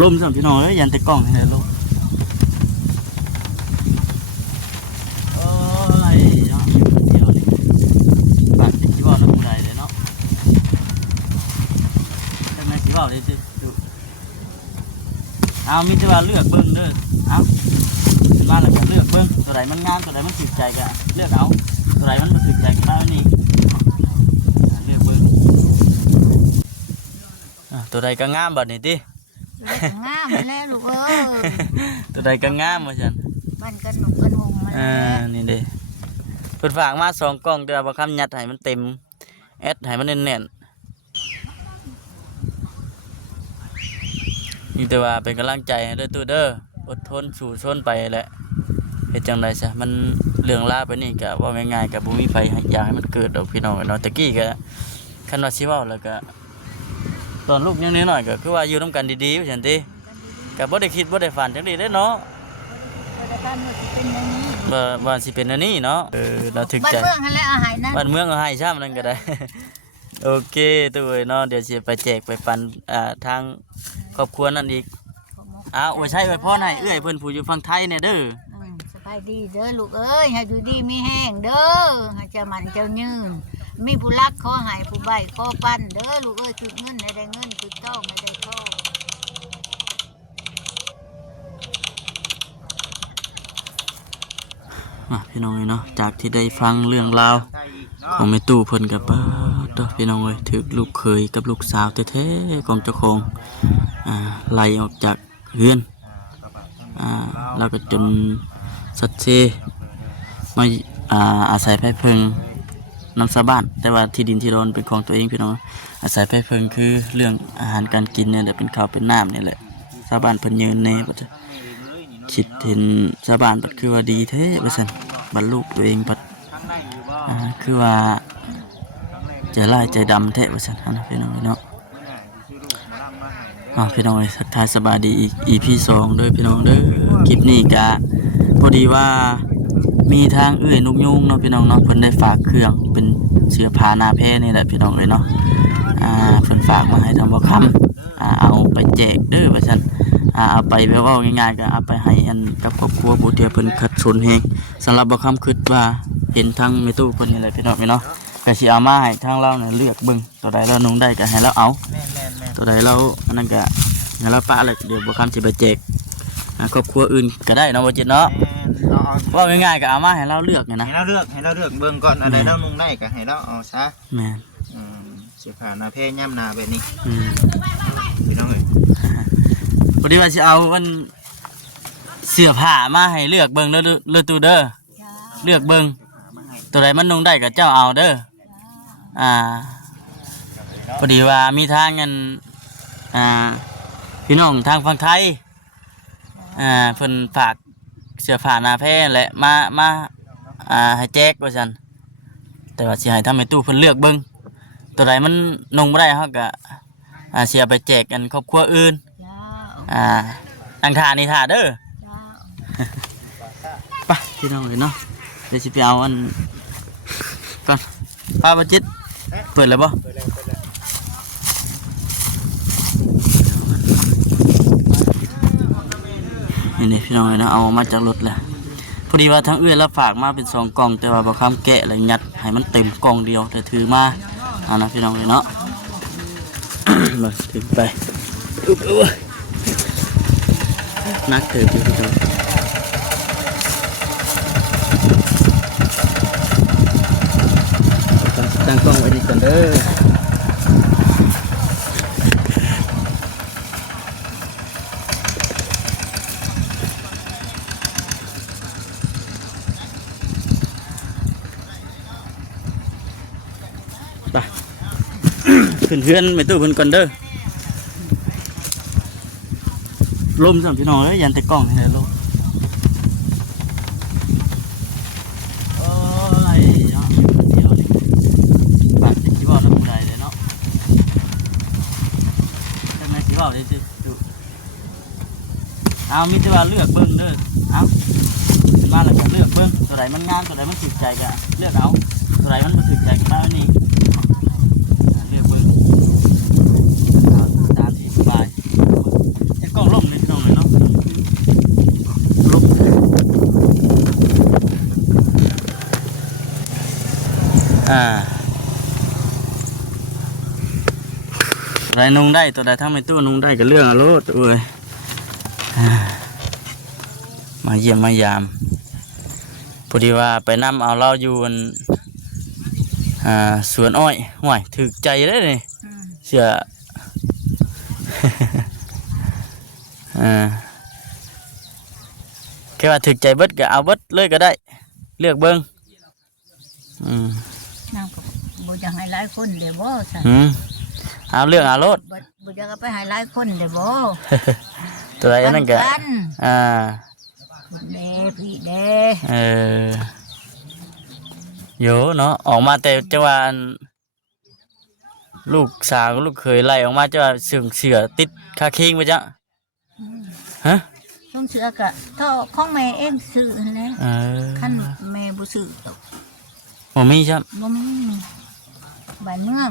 ลมสั่งพี่น้องเลยยันแต่กล้องให้ลมโอ้ยเนาะเดียวนี่ปากติดที่ว่าแล้วผู้ใดเลยเนาะทำไมที่ว่าเลยสิเอามีแต่ว่าเลือกเบิ้งเด้อเอาเป็นว่าแล้วก็เลือกเบิ้งตัวไหนมันงามตัวไหนมันถูกใจก็เลือกเอาตัวไหนมันถูกใจก็มาอันนี้เลือกเบิ้งตัวใดก็งามบัดนี้ติงามแล้วลูกเอ้ยตัวใดก็งามว่าฉันมันกันหนุ่มกันหงมันนี่เด้เพิ่นฝากมา2กล่องเด้อบ่คำยัดให้มันเต็มแอดให้มันแน่นๆนี่แต่ว่าเป็นกำลังใจให้เด้อตู้เด้ออดทนสู้ชนไปแหละเฮ็ดจังได๋ซะมันเรื่องราวไปนี่ก็เว้าง่ายๆก็บ่มีไผอยากให้มันเกิดดอกพี่น้องเนาะตะกี้ก็คันว่าสิเว้าแล้วก็ตอนลูกยังน้อยๆก็คือว่าอยู่นำกันดีๆว่าซั่นติก็บ่ได้คิดบ่ได้ฝันจังซี่เด้เนาะว่าสิเป็นอันนี้เนาะเราถึกใจบ้านเมืองให้แล้วอาหารนะบ้านเมืองก็ให้ซ้ำนั่นก็ได้ โอเคตู้เอ้ยเนาะเดี๋ยวสิไปแจกไปปันทางครอบครัวนั่นอีกอวยใช้ไว้พ่อให้เอื้อยเพิ่นผู้อยู่ฝั่งไทยเนี่ยเด้อสบายดีเด้อลูกเอ้ยให้อยู่ดีมีแห้งเด้อให้เจ้ามันเจ้ายืนมีผู้รักขอให้ผู้ใบขอปั้นเด้อลูกเอ้ยจุดเงินให้ได้เงินจุดต้องให้ได้ทองพี่น้องเนาะจากที่ได้ฟังเรื่องราวของแม่ตู้เพิ่นกับพี่น้องเลยถึกลูกเคยกับลูกสาวแท้ๆของเจ้าของไล่ออกจากเรือนแล้วก็จนสัดเซมาอาศัยไผ่เพิงน้ำสะบ้านแต่ว่าที่ดินที่โดนเป็นของตัวเองพี่น้องอาศัยไผ่เพิงคือเรื่องอาหารการกินเนี่ยแหละเป็นข้าวเป็นน้ำเนี่ยแหละชาวบ้านเพิ่นยืนในคิดเห็นชาวบ้านปัดคือว่าดีแท้ไปสั่นบรรลุตัวเองปัดคือว่าใจร้ายใจดำแท้ไปสั่นนะพี่น้องเนาะพี่น้องเลยทักทายสบายดีอีก EP 2ด้วยพี่น้องเด้อคลิปนี้กะพอดีว่ามีทางเอื้อยนุกยุงเนาะพี่น้องเนาะเพิ่นได้ฝากเครื่องเป็นเสื้อผ้าหน้าแพร่นี่แหละพี่น้องเลยเนาะเพิ่นฝากมาให้ทำบ่คำเอาไปแจกเด้อว่าซั่นเอาไปแบบว่าง่ายๆก็เอาไปให้อันกับครอบครัวผู้ที่เพิ่นขัดสนแฮงสำหรับบ่คำคิดว่าเห็นทางแม่ตู้เพิ่นนี่แหละพี่น้องเนาะก็สิเอามาให้ทางเราเนี่ยเลือกเบิ่งตัวใดเรานุ่งได้ก็ให้เราเอาตัวใดเราอันนั้นก็ให้เราปะเลยเดี๋ยวบ่คำสิไปแจกครอบครัวอื่นก็ได้เนาะบ่จิตเนาะว่าง่ายๆก็เอามาให้เราเลือกเนี่ยนะให้เราเลือกเบิ่งก่อนอะไรเรานุ่งได้ก็ให้เราเอาซะแม่นเสื้อผ้าหน้าแพร่ย่ำหน้าแบบนี้พี่น้องเอ้ยพอดีว่าสิเอามันเสื้อผ้ามาให้เลือกเบิ่งเด้อตู้เด้อเลือกเบิ่งตัวใดมันนุ่งได้ก็เจ้าเอาเด้อพอดีว่ามีทางกันพี่น้องทางฝั่งไทยเพิ่นฝากเสื้อผ้าหน้าแพร่แหละมาให้แจกว่าซั่นแต่ว่าสิให้ทำให้ตู้เพิ่นเลือกเบิ่งตัวใดมันนุ่งบ่ได้เฮาก็สิเอาไปแจกกันครอบครัวอื่นตั้งท่านี่ท่าเด้อไปพี่น้องเลยเนาะเดี๋ยวสิไปเอาอันก่อนป้าบัจิตเปิดเลยบ่นี่พี่น้องเลยนะเอามาจากรถแหละพอดีว่าทั้งเอื้อรับฝากมาเป็น2กล่องแต่ว่าบ่คำแกะเลยยัดให้มันเต็มกล่องเดียวแต่ถือมาเอานะพี่น้องเลยเนาะ มาถึงไปนักเถิดพี่น้องตั้งกล้องไว้ดีกันเด้อไปขึ้นเพื่อนไม่ตู้เพิ่นก่อนเด้อลมสั่งพี่น้องเลยยันแต่กล้องนี่แหละลมโอ้ยเนาะเดี๋ยวนี่ปากติดที่ว่าแล้วผู้ใดเลยเนาะทำไมที่ว่าเลยดูเอามีแต่ว่าเลือกเบิ้งเด้อเอามาแล้วก็เลือกเบิ้งตัวไหนมันงามตัวไหนมันถูกใจก็เลือกเอาตัวไหนมันบ่ถูกใจก็มาอันนี้เลือกเบิ้งตามที่สบายกล้อง อะไรนุ่งได้ตัวใดทั้งไม่ตู้นุ่งได้ก็เรื่องอะโลดเอ้ยมาเยี่ยมมายามพอดีว่าไปนำเอาเราอยู่สวนอ้อยห่วยถึกใจได้เลยเสีย แค่ว่าถึกใจเบิดก็เอาเบิดเลยก็ได้เลือกเบิ้ง น้ำก็บ่อยากให้หลายคนเดี๋ยวบ่สั่น เอาเรื่องเอารถ บ่อยากเอาไปให้หลายคนเดี๋ยวบ่ ตัวไรนั่นก็ กัน แม่พี่เด้ โยเนาะออกมาแต่จังหวะลูกสาวลูกเคยไล่ออกมาจังหวะเสือติดคาคิงไปจ้ะฮะ ช่วงเสือกะท่อของแม่เองซื้อหั่นแหละคันแม่บ่ซื้อตก บ่มีจ้ะ บ่มีบ้านเมือง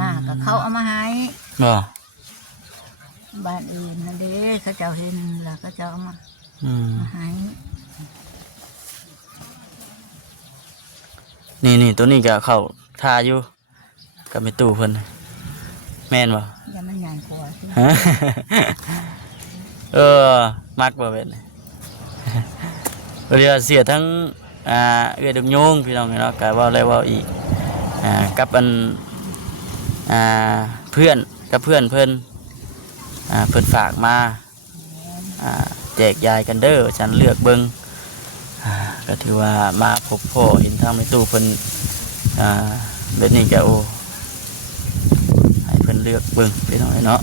มาก็เขาเอามาให้ บ่ บ้านอื่นนั่นเด้เขาเจ้าเห็นแล้วเขาเจ้าเอามาให้ นี่ตัวนี้ก็เข้าทาอยู่กับแม่ตู้เพิ่นแม่นบ่ อย่ามันใหญ่กว่าสิ ฮะ มักบ่เป็นเรียกเสียทั้งเอื้อดมโยงพี่น้องเนาะก็เว้าแล้วเว้าอีกกับเพื่อนกับเพื่อนเพิ่นเพิ่นฝากมาแจกยายกันเด้อฉันเลือกเบิ่งก็ถือว่ามาพบพ่อเห็นทางในตู้เพิ่นแบบนี้ก็โอ้ให้เพิ่นเลือกเบิ่งพี่น้องเนาะ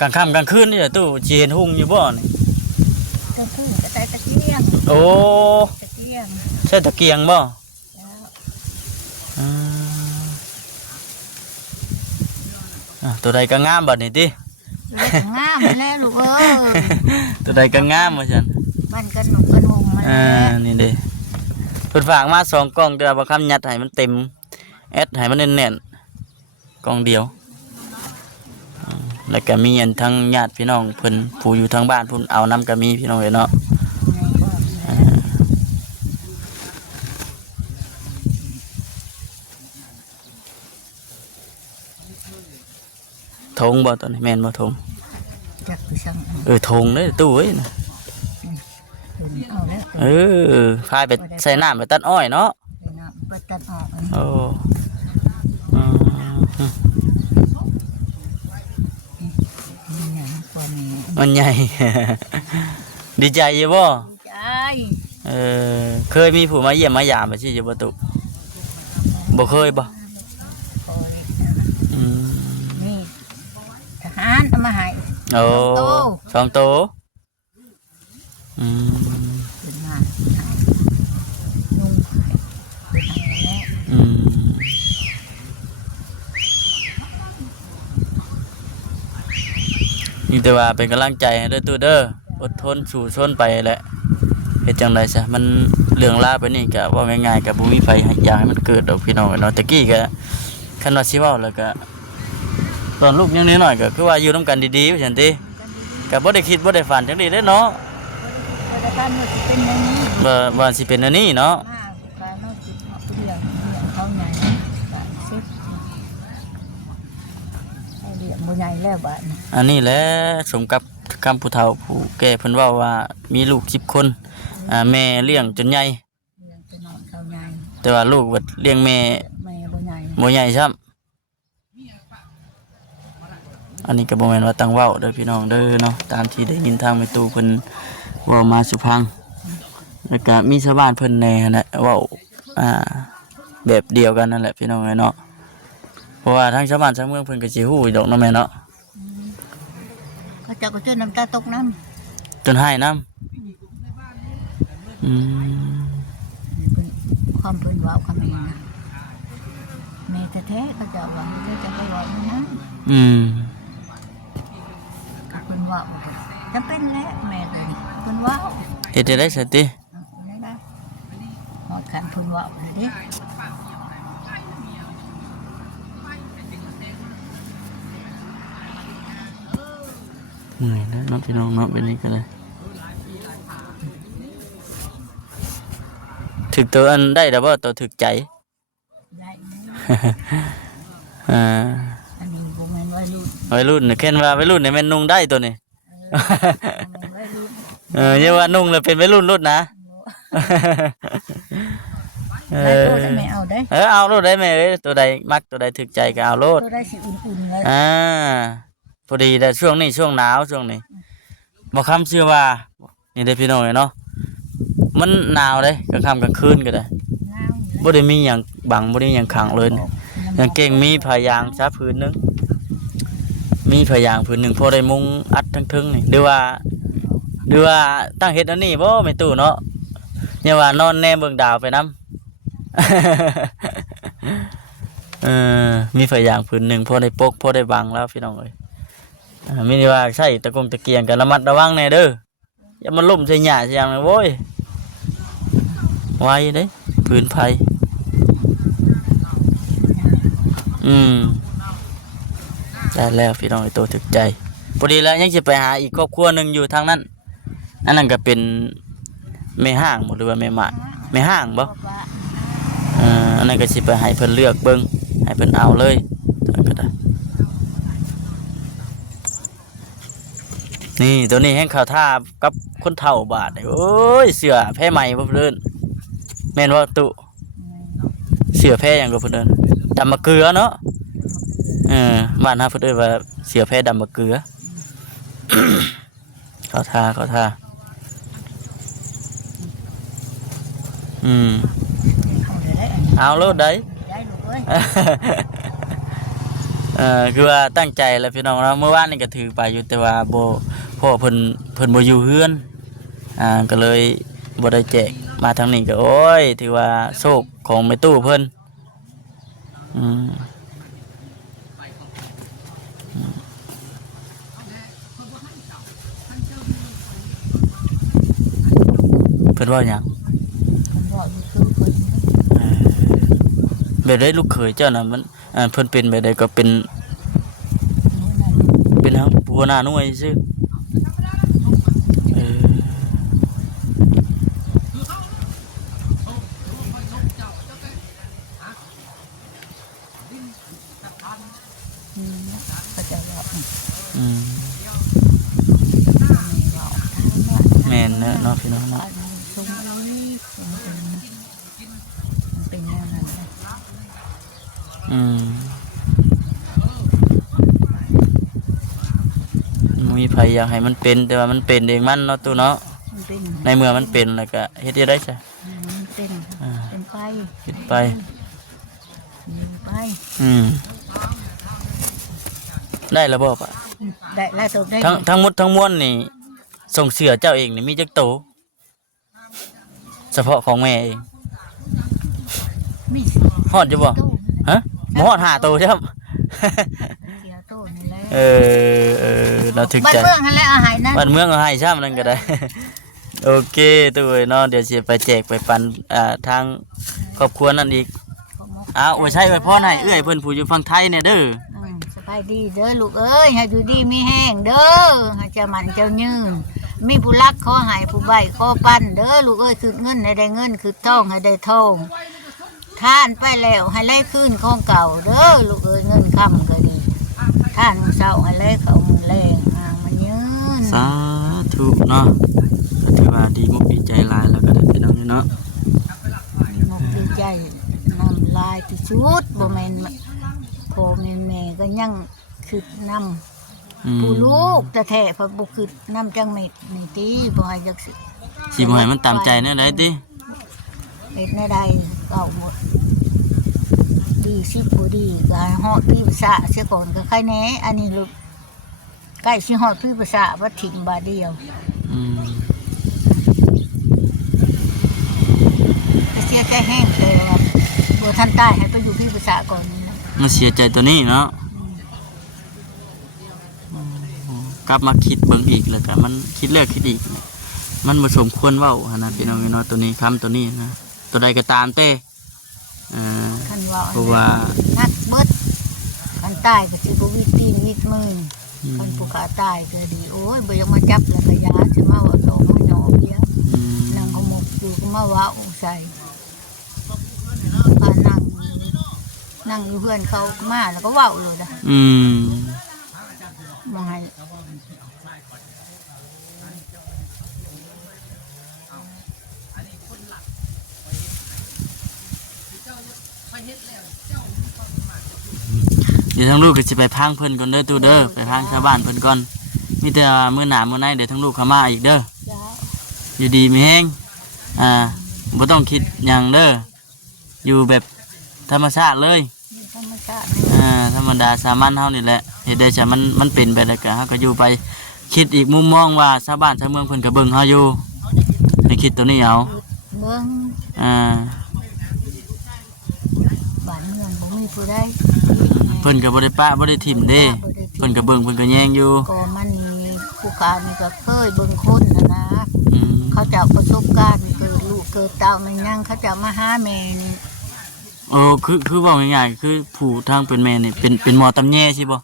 กลางค่ำกลางคืนนี่แหละตู้สิเห็นหุ่งอยู่บ่นี่ ก็คือกระต่ายตะเกียง โอ้ ตะเกียง ใช่ตะเกียงบ่ แล้ว ตัวใดก็งามบัดนี้ติ งามแล้วลูกเอ้ย ตัวใดก็งามว่าซั่น บ้านกันหนุ่มกันหงมาแล้ว นี่เด้เพิ่นฝากมา2กล่องแต่ว่าบ่คำยัดให้มันเต็มแอดให้มันแน่นๆกล่องเดียวแล้วก็มีอันทั้งญาติพี่น้องเพิ่นผู้อยู่ทางบ้านเพิ่นเอานํก็มีพี่น้องเอ้ยเนาะทงบ่ตอนนี้แม่นบ่ทง จักพี่ช่าง ทงเด้อตู้เอ้ยนะ เอาแล้ว พายไปใส่น้ำไปตัดอ้อยเนาะ ไปตัดออก โอ้ มันใหญ่ ดีใจอยู่บ่ ใจ เคยมีผู้มาเยี่ยมมายามไปที่อยู่บ่ตุบ่เคยบ่ นี่ทหารเอามาให้ โอ้2 โตขึ้นมานุ่งนี่แต่ว่าเป็นกำลังใจให้เด้อตู้เด้ออดทนสู้ชนไปแหละเฮ็ดจังได๋ซะมันเรื่องราวไปนี่ก็ว่าง่ายๆก็บ่มีไผอยากให้มันเกิดดอกพี่น้องเนาะตะกี้ก็คันว่าสิเว้าแล้วก็ตอนลูกยังน้อยๆก็คือว่าอยู่นํกันดีๆว่าซั่นติก็บ่ได้คิดบ่ได้ฝันจังซี่เด้เนาะ แต่การมันสิเป็นอย่างนี้ ว่าสิเป็นอันนี้เนาะ มากการนอกจิตเรื่องเขาใหญ่การเซ็ตให้เรียกบ่ใหญ่แล้วบ้าน อันนี้แหละสมกับคำผู้เฒ่าผู้แก่เพิ่นเว้าว่ามีลูก10 คนแม่เลี้ยงจนใหญ่ เรื่องจะนอนเขาใหญ่ แต่ว่าลูกก็เลี้ยงแม่ แม่บ่ใหญ่ บ่ใหญ่ซ้ำอันนี้ก็บ่แม่นว่าตั้งเว้าเด้อพี่น้องเด้อเนาะตามที่ได้ยินทางแม่ตู่เพิ่นเว้ามาสุพังแล้วก็มีชาวบ้านเพิ่นแน่นั่นแหละเว้าแบบเดียวกันนั่นแหละพี่น้องเนาะเพราะว่าทางชาวบ้านชาวเมืองเพิ่นก็สิฮู้อยู่ดอกเนาะแม่เนาะ เขาเจ้าก็จนน้ำตาตกน้ำ จนให้น้ำ ความเพิ่นว่าคำนี้นะแม่แท้ๆเขาเจ้าว่าเขาจะไปว่าอย่างนั้นเพิ่นว่าจำเป็นแล้วแม่เลยเพิ่นว่า เฮ็ดได้ซะติ ได้หอดขันเพิ่นว่าเลยดิ เหนื่อยนะน้องพี่น้องเนาะเป็นนี้ก็เลย ถึกตัวอันได้แล้วบ่ตัวถึกใจ ได้นะ อ่า อันนี้บ่แม่นวัยรุ่นวัยรุ่นนี่เห็นว่าวัยรุ่นนี่แม่นนุ่งได้ตัวนี้ บ่แม่นวัยรุ่น อย่าว่านุ่งแล้วเป็นวัยรุ่นรุ่นนะได้ตัวได้แม่เอาได้ เอาโลดได้แม่เอ้ยตัวใดมักตัวใดถึกใจก็เอาโลด ตัวได้สิอุ่นๆเลย พอดีแต่ช่วงนี้ช่วงหนาวช่วงนี้บ่คำเชื่อว่านี่ได้พี่น้องเนาะมันหนาวเลยกลางค่ำกลางคืนก็ได้ น้ำ บ่ได้มีหยังบังบ่ได้มีหยังขังเลยกางเกงมีผ้ายางซะผืนหนึงมีผ้ายางผืนหนึงพอได้มุงอัดทั้งทึงนี่หรือว่าตั้งเฮ็ดอันนี้บ่แม่ตู้เนาะเนี่ยว่านอนแนมเบิ่งดาวไปนำ มีผ้ายางผืนหนึงพอได้ปกพอได้บังแล้วพี่น้องเอ้ยมีว่าใช้ตะเกียงกันระมัดระวังแน่เด้ออย่ามาล่มใส่หญ้าใส่หยังนะโว้ยไว้เด้ผืนไผได้แล้วพี่น้องไอ้ตัวถึกใจพอดีแล้วยังจะไปหาอีกครอบครัวหนึ่งอยู่ทางนั้นอันนั้นก็เป็นแม่ห้างหมดหรือว่าแม่หมาแม่ห้างบ่อันนั้นก็สิไปให้เพิ่นเลือกเบิ่งให้เพิ่นเอาเลยก็ได้นี่ตัวนี้แห้งข่าวท่ากับคนเฒ่าบาทโอ้ยเสื้อแพร่ใหม่บ่เพิ่นแม่นว่าตุเสื้อแพร่หยังก็เพิ่นดำมะเกลือเนาะบ้านเฮาเพิ่นว่าเสื้อแพร่ดำมะเกลือ ข่าวท่าเอาโลดได้ ได้ลูกเอ้ย คือว่าตั้งใจแล้วพี่น้องเนาะเมื่อวานนี่ก็ถือไปอยู่แต่ว่าบ่พ่อเพิ่นบ่อยู่เฮือนก็เลยบ่ได้แจกมาทางนี้ก็โอ้ยถือว่าโชคของแม่ตู้เพิ่นเพิ่นว่าหยัง ผมบอกอยู่คือเพิ่น แบบได้ลูกเขยเจ้าน่ะมันเพิ่นเป็นแบบใดก็เป็นครับหัวหน้าหน่วยซื่อก็จะบอก แม่นเนาะพี่น้องเนาะ ชมเอานี่มันเป็นแนวนั้นเลยมีไผอยากให้มันเป็นแต่ว่ามันเป็นเองมันเนาะตู้เนาะในเมื่อมันเป็นแล้วก็เฮ็ดได้ซะมันเป็นไป คิดไปได้แล้วบ่ปะ ได้แล้วส่งได้ ทั้งหมดทั้งมวลนี่ส่งเสือเจ้าเองนี่มีจักโตเฉพาะของแม่เอง มี ฮอดอยู่บ่ฮะบ่ฮอด5โตครับ เสียโตนี่แหละ เราถึก บ้าน ใจ เมืองหั่นแหละอาหารนะ บ้านเมืองเอาให้ซ้ำนั่นก็ได้ โอเคตู้เอ้ยเนาะเดี๋ยวสิไปแจกไปปันทางครอบครัวนั่นอีกอวยใช้ไว้พ่อให้เอื้อยเพิ่นผู้อยู่ฝั่งไทยเนี่ยเด้อ สบายดีเด้อลูกเอ้ยให้อยู่ดีมีแห้งเด้อให้เจ้ามันเจ้ายืนมีผู้รักขอให้ผู้ใบขอปั้นเด้อลูกเอ้ยคือเงินให้ได้เงินคือทองให้ได้ทองท่านไปแล้วให้ไล่คืนของเก่าเด้อลูกเอ้ยเงินค่ำก็ดีท่านเศร้าให้ไล่เขามือแรงมันยืน สาธุเนาะก็ถือว่าดีมุกดีใจหลายแล้วก็ได้พี่น้องเนาะ มกดีใจน้ำลายที่สุดบ่แม่นพ่อแม่ก็ยังคือนำผู้ลูกแต่แท้พอบ่คือนำจังเม็ดนี่ติบ่ให้จักสิ สิบ่ให้มันตามใจแนวใดติ เม็ดในใดเก่าหมดดีสิบ่ดีก็ให้ฮอดพี่ภาษาเสียก่อนก็ใครแน่อันนี้ลูกใกล้สิฮอดพี่ภาษาบ่ทิ้งบาดเดียวเสียใจแห้งแต่ว่าบ่ทันตายให้ไปอยู่พี่ภาษาก่อนนี่นะ มันเสียใจตัวนี้เนาะกลับมาคิดเบิ่งอีกแล้วก็มันคิดแล้วคิดอีกมันบ่สมควรเว้าหั่นน่ะพี่น้องเนาะตัวนี้คำตัวนี้นะตัวใดก็ตามแต่คันว่า เพราะว่า นักเบิดคันตายก็สิบ่วิตตีนวิตมือคันผู้ขาตายก็ดีโอ้ยบ่อยากมาจับแล้วก็ยาสิมาว่าโตมาหยอกเดียวนั่งก็หมกอยู่ก็มาว่าใส่ พานั่งอยู่เพื่อนเขามาแล้วก็เว้าเลยนะ มาให้เดี๋ยวทั้งลูกก็สิไปพังเพิ่นก่อนเด้อตูเด้อไปพังชาวบ้านเพิ่นก่อนมีแต่มื้อหน้ามื้อไหนเดี๋ยวทั้งลูกเข้ามาอีกเด้อ จ้า อยู่ดีมีแฮงบ่ต้องคิดหยังเด้ออยู่แบบธรรมชาติเลย อยู่ธรรมชาติ ธรรมดาสามัญเฮานี่แหละเฮ็ดได้ซะมันเป็นไปแล้วก็เฮาก็อยู่ไปคิดอีกมุมมองว่าชาวบ้านชาวเมืองเพิ่นก็เบิ่งเฮาอยู่ให้คิดตัวนี้เอา เบิ่ง อ่า บ้านเมืองบ่มีผู้ใด เพิ่นก็บ่ได้ปะบ่ได้ถิ่มเด้เพิ่นก็เบิ่งเพิ่นก็แยงอยู่ ก็มันนี่ผู้ค้านี่ก็เคยเบิ่งคนนะ อืม เขาจะเอาประสบการณ์เกิดลูกเกิดเต้ามันยังเขาจะมาหาแม่นี่ โอ้คือเว้าง่ายๆคือผู้ทางเป็นแม่นี่เป็นหมอตำแยสิบ่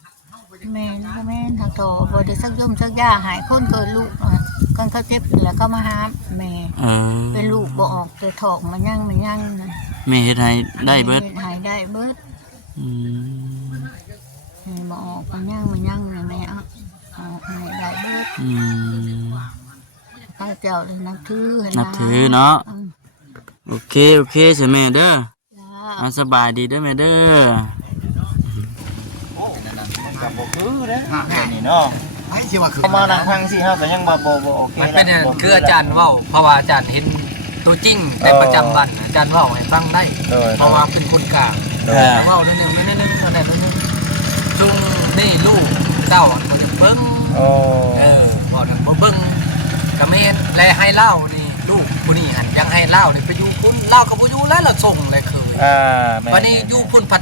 แม่นก็แม่นทางต่อบ่ได้สักย่อมสักยาหายคนเกิดลูกกันเขาเจ็บแล้วเขามาหาแม่ เออ เป็นลูกบ่ออกแต่ท้องมันยังนะ แม่เฮ็ดให้ได้เบิด หายได้เบิด อืม นี่บ่ออกมันยังนี่แม่เอาออกให้ได้เบิด อืม ตั้งเจ้าเลยนับถือให้ นับถือเนาะ อืม โอเคใช่แม่เด้อ จ้า เอาสบายดีเด้อแม่เด้อ กับบ่คือเด้อนี่เนาะ ให้สิว่าคือ เข้ามานั่งฟังสิเฮาก็ยังบ่โอเค มันเป็นคืออาจารย์เว้าเพราะว่าอาจารย์เห็นตัวจริงในประจำวันอาจารย์เว้าให้ฟังได้ เพราะว่าเป็นคนกลาง เว้านั่นนึงช่วงนี่ลูกเต้าบ่ได้เบิ่ง โอ้ บ่ได้บ่เบิ่งก็แม่นและให้เล่านี่ลูกผู้นี้หันยังให้เล่านี่ไปอยู่พุ่นเล่าก็บ่อยู่แล้วล่ะส่งเลยคือ วันนี้อยู่พุ่นพัด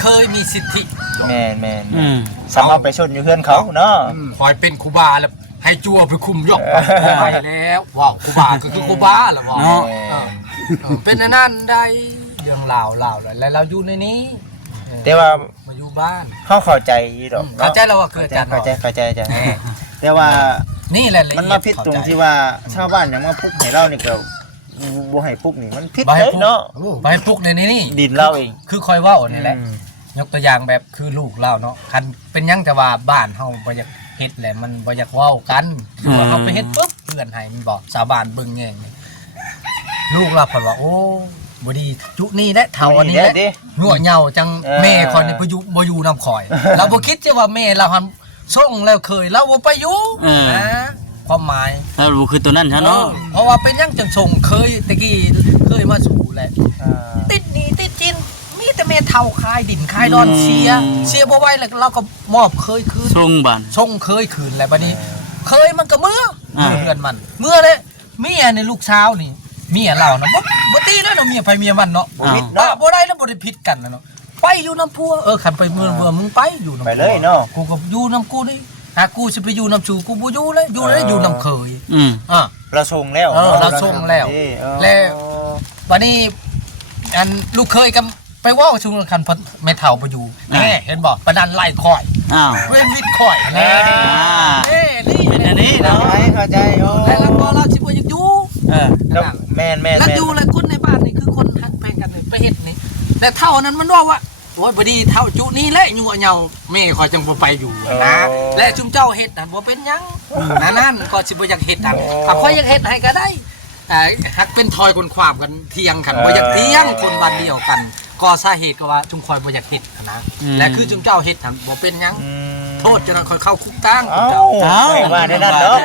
เคยมีสิทธิ แม่น อืม สามารถไปชนอยู่เพื่อนเขาเนาะ คอยเป็นครูบาแล้วให้จัวไปคุมยกไปแล้วว้าวครูบาก็คือครูบาล่ะว่าเป็นอันนั้นได้เรื่องราวแล้วเราอยู่ในนี้ แต่ว่า มาอยู่บ้าน เฮาเข้าใจอยู่ดอก เข้าใจแล้วว่าคืออาจารย์ เข้าใจจ้ะแต่ว่า นี่แหละ มันมาผิดตรงที่ว่าชาวบ้านยังมาพุกให้เรานี่ก็บ่ให้พุกนี่มันผิดเลยเนาะ ไปปลุกในนี่ ดินเราเอง คือคอยว่านี่แหละยกตัวอย่างแบบคือลูกเราเนาะคันเป็นยังแต่ว่าบ้านเฮาบ่อยากเฮ็ดแหละมันบ่อยากเว้ากันคือว่าเฮาไปเฮ็ดปุ๊บเพื่อนให้มันบอกชาวบ้านเบิ่งแง่งลูกเราเพิ่นว่าโอ้บ่ดีจุนี่แหละเฒ่าอันนี้แหละหัวเหย่าจังแม่คอยนี่บ่อยู่นำข่อยเราบ่คิดจะว่าแม่เราหันส่งแล้วเคยเราบ่ไปอยู่นะความหมาย แล้วรู้คือตัวนั้นซะเนาะ เพราะว่าเป็นยังจังส่งเคยตะกี้เคยมาสู่แหละติดหนี้ติดจินมีแต่แม่เฒ่าคายดินคายดอนเสียบ่ไหวแล้วเราก็มอบเคยคืน ส่งบ้าน ส่งเคยคืนแล้วบัดนี้ เคยมันก็เมื่อเพื่อนมันเมื่อเลยเมียในลูกสาวนี่เมียเรานะบ่ตีแล้วเนาะเมียไปเมียมันเนาะ บ่ผิดเนาะ บ่ได้แล้วบ่ได้ผิดกันนะเนาะไปอยู่น้ำพัวคันไปเมื่อมึงไปอยู่น้ำ ไปเลยเนาะ กูก็อยู่น้ำกูนี่หากกูสิไปอยู่น้ำชูกูบ่อยู่เลยอยู่น้ำเคย อืม เราส่งแล้ว เราส่งแล้วแล้ววันนี้อันลูกเคยกันไปว่าชุมคันพันไม่เท่าไปอยู่แน่เห็นบอกประดันไล่คอย อ้าว เว้นวิทย์คอยแน่นี่ เป็นอันนี้เนาะ เข้าใจโอ้ แล้วก็เราสิบ่อยากอยู่ แม่น แล้วอยู่แล้วคนในบ้านนี่คือคนหักแพงกันไปเฮ็ดนี่แต่เท่านั้นมันว่าโอ้ยบ่ดีเท่าจุนี่แหละยั่วเหยาแม่คอยจังบ่ไปอยู่นะและชุมเจ้าเฮ็ดนั่นบ่เป็นหยังนั่นก็สิบ่อยากเฮ็ดนั่นถ้าคอยอยากเฮ็ดให้ก็ได้ฮักเป็นทอยคนความกันเที่ยงกันบ่อยากเที่ยงคนบ้านเดียวกันก็สาเหตุก็ว่าจุมคอยบ่อยากเฮ็ดนะและคือจุมเจ้าเฮ็ดหั่นบ่เป็นหยังโทษจนคอยเข้าคุกตั้ง ว่าได้นั่นเนาะ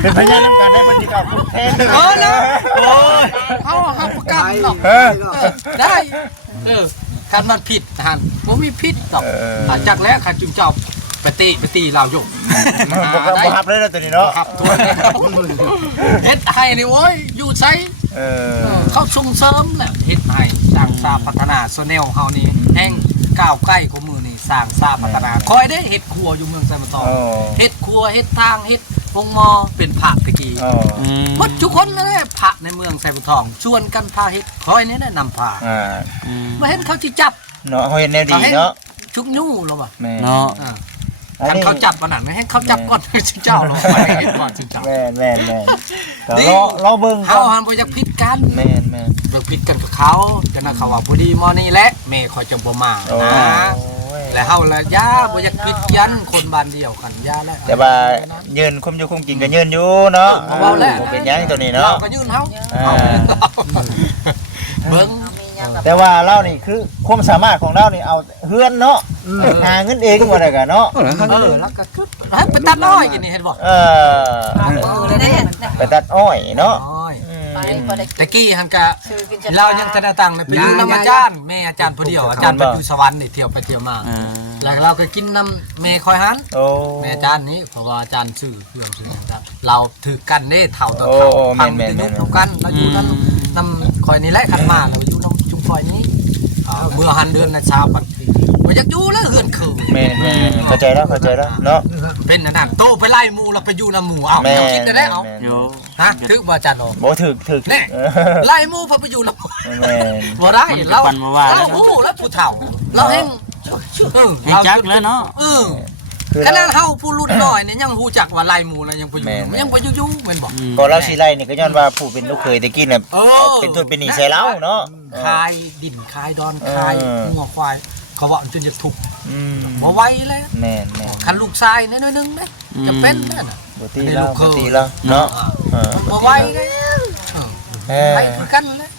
เป็นพยานนำกันได้เพิ่นสิเข้าคุกแทน โอ้นะโอ้ยเอาหักประกันหรอกได้คันมันผิดหั่นบ่มีผิดดอกจากแล้วคันจุมเจ้าไปตีเราอยู่ บ่ฮับเลยนะตัวนี้เนาะ ครับตัวเฮ็ดให้นี่โอ้ยอยู่ไสเขาส่งเสริมแหละเฮ็ดให้สร้างสาพัฒนาโซเนลเฮานี่แห่งก้าวใกล้กว่ามือนี่สร้างสาพัฒนาคอยได้เฮ็ดครัวอยู่เมืองไซมตองเฮ็ดครัวเฮ็ดทางเฮ็ดวงมอเป็นพระตะกี้หมดทุกคนเลยพระในเมืองไซมตองชวนกันพาเฮ็ดคอยนี่แนะนำพาบ่เห็นเขาสิจับ เนาะเฮาเฮ็ดแนวดีเนาะ ชุกยู่หรอวะ แม่ เนาะ อัน คัน นี้ เขาจับปานนั้นให้เขาจับก่อนชิเจ้าลงไปเห็นก่อนชิเจ้า แม่นแม่นแม่นก็ นี่ รอเบิ่ง เฮา ก่อน หันบ่อยากผิดกัน แม่นแม่น บ่ผิดกันกับเขาจังนั้นเขาว่าบ่ดีมอนี่แหละแม่คอยจังบ่มา โอ้ นะ ย และเฮาละยาบ่อยากผิดกันคนบ้านเดียวกันยาแล้ว แต่ว่ายืนคุมอยู่คุมกินก็ยืนอยู่เนาะ เอาเอาแล้ว บ่เป็นหยังตัวนี้ เรา เนาะ ก็ยืนเฮา อ่า เบิ่ง แต่ว่าเรานี่คือความสามารถของเรานี่เอาเฮือนเนาะหาเงินเองว่าได้กันเนาะ แล้วก็คือให้ไปตัดน้อยกินนี่เห็นบ่ ไปตัดอ้อยเนาะ น้อย อืม ตะกี้หันกะเรายังธนาตังไปอยู่น้ำอาจารย์แม่อาจารย์ผู้เดียวอาจารย์ไปอยู่สวรรค์นี่เที่ยวไปเที่ยวมา อ่า แล้วเราก็กินน้ำแม่คอยหัน โอ้ แม่อาจารย์นี้เพราะว่าอาจารย์ชื่อเพื่อนชื่ออาจารย์เราถือกันเด้เท่าต่อ โอ้ เท่า โอ้ พัง แม่น จะ แม่ ยุ น กเท่ากันเราอยู่น้ำคอยนี่แหละขันมาเราอยู่น้ำจุ่มคอยนี้เมื่อหันเดือนในชาวปัดมันอยากอยู่แล้วเหือนคือ แม่นแม่นเข้าใจแล้วเข้าใจแล้วเนาะ เป็นอันนั้นโตไปไล่หมูเราไปอยู่น้ำหมูเอา แม่ เอาคิดได้เอา แม่น โย ฮะถือบ่อาจารย์เอา บ่ถึก แน่ไล่หมูพอไปอยู่น้ำหมู แม่น บ่ได้เรา มันมาว่า เราหูแล้วผู้เฒ่าเราเฮง ให้จักแล้วเนาะ คือ ขนา เรา ดเฮาผู้รุ่นน้อยเนี่ยยังฮู้จักว่าไล่หมูแล้วยังไปอยู่ แม่น ยังไปอยู่แม่นบ่ อืม ก็เราสิไล่นี่ก็ย้อนว่าผู้เป็นลูกเคยตะกี้น่ะ เออ เป็นต้นเป็นหนี้ใส่เราเนาะ คายดินคายดอนคายงัวควายเขาว่าจนจะทุบ อืม บ่ไหวเลย แม่นแม่น คันลูกชายน้อยๆนึงนะจะเป็นนั่นน่ะ บ่ตีเราบ่ตีเราเนาะเออ บ่ไหวเลย เออ ไปคือกันเลย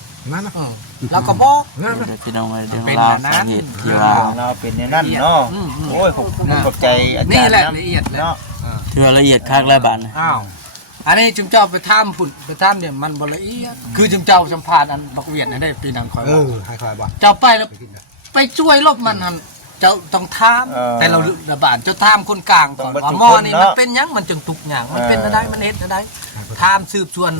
แล้วก็บอก เดี๋ยวพี่น้องมาเรื่อง เป็น ราว แบบนั้น สาเหตุที่ว่า เราเป็นอย่างนั้นเนาะ อืม โอ้ยขอบใจอาจารย์ นี่แหละ นะ ละเอียดเลย เนาะ เทื่อละเอียดคักแล้วบาดนะ อ้าวอันนี้จุมเจ้าไปท่ามผุดไปท่ามเนี่ยมันบ่ละเอียดคือจุมเจ้าสัมภาษณ์อันบักเวียนให้ได้ปีนังคอยว่า ให้คอยบ่ เจ้าไปแล้วไปช่วยลบมันหันเจ้าต้องถามแต่เราระบาดเจ้าถามคนกลางก่อนว่าหมอนี่มันเป็นหยังมันจึงทุกอย่างมันเป็นอะไรมันเฮ็ดอะไรถามสืบสวน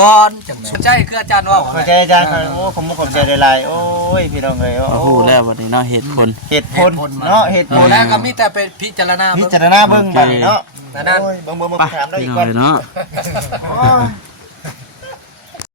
ก่อนจังสนใจคืออาจารย์ว่า ขอบใจอาจารย์ครับโอ้ผมขอบใจหลายๆโอ้ยพี่น้องเอ้ย ก็ โอ้ ฮู้แล้วบัดนี้เนาะเหตุผล เหตุผลเนาะเหตุผล แล้วก็มีแต่ไปพิจารณา พิจารณาเบิ่งบัดนี้เนาะ นั่น โอ้ยเบิ่งถามได้อี พี่ ก น้อง ก่อน เลยเนาะ โอ้ย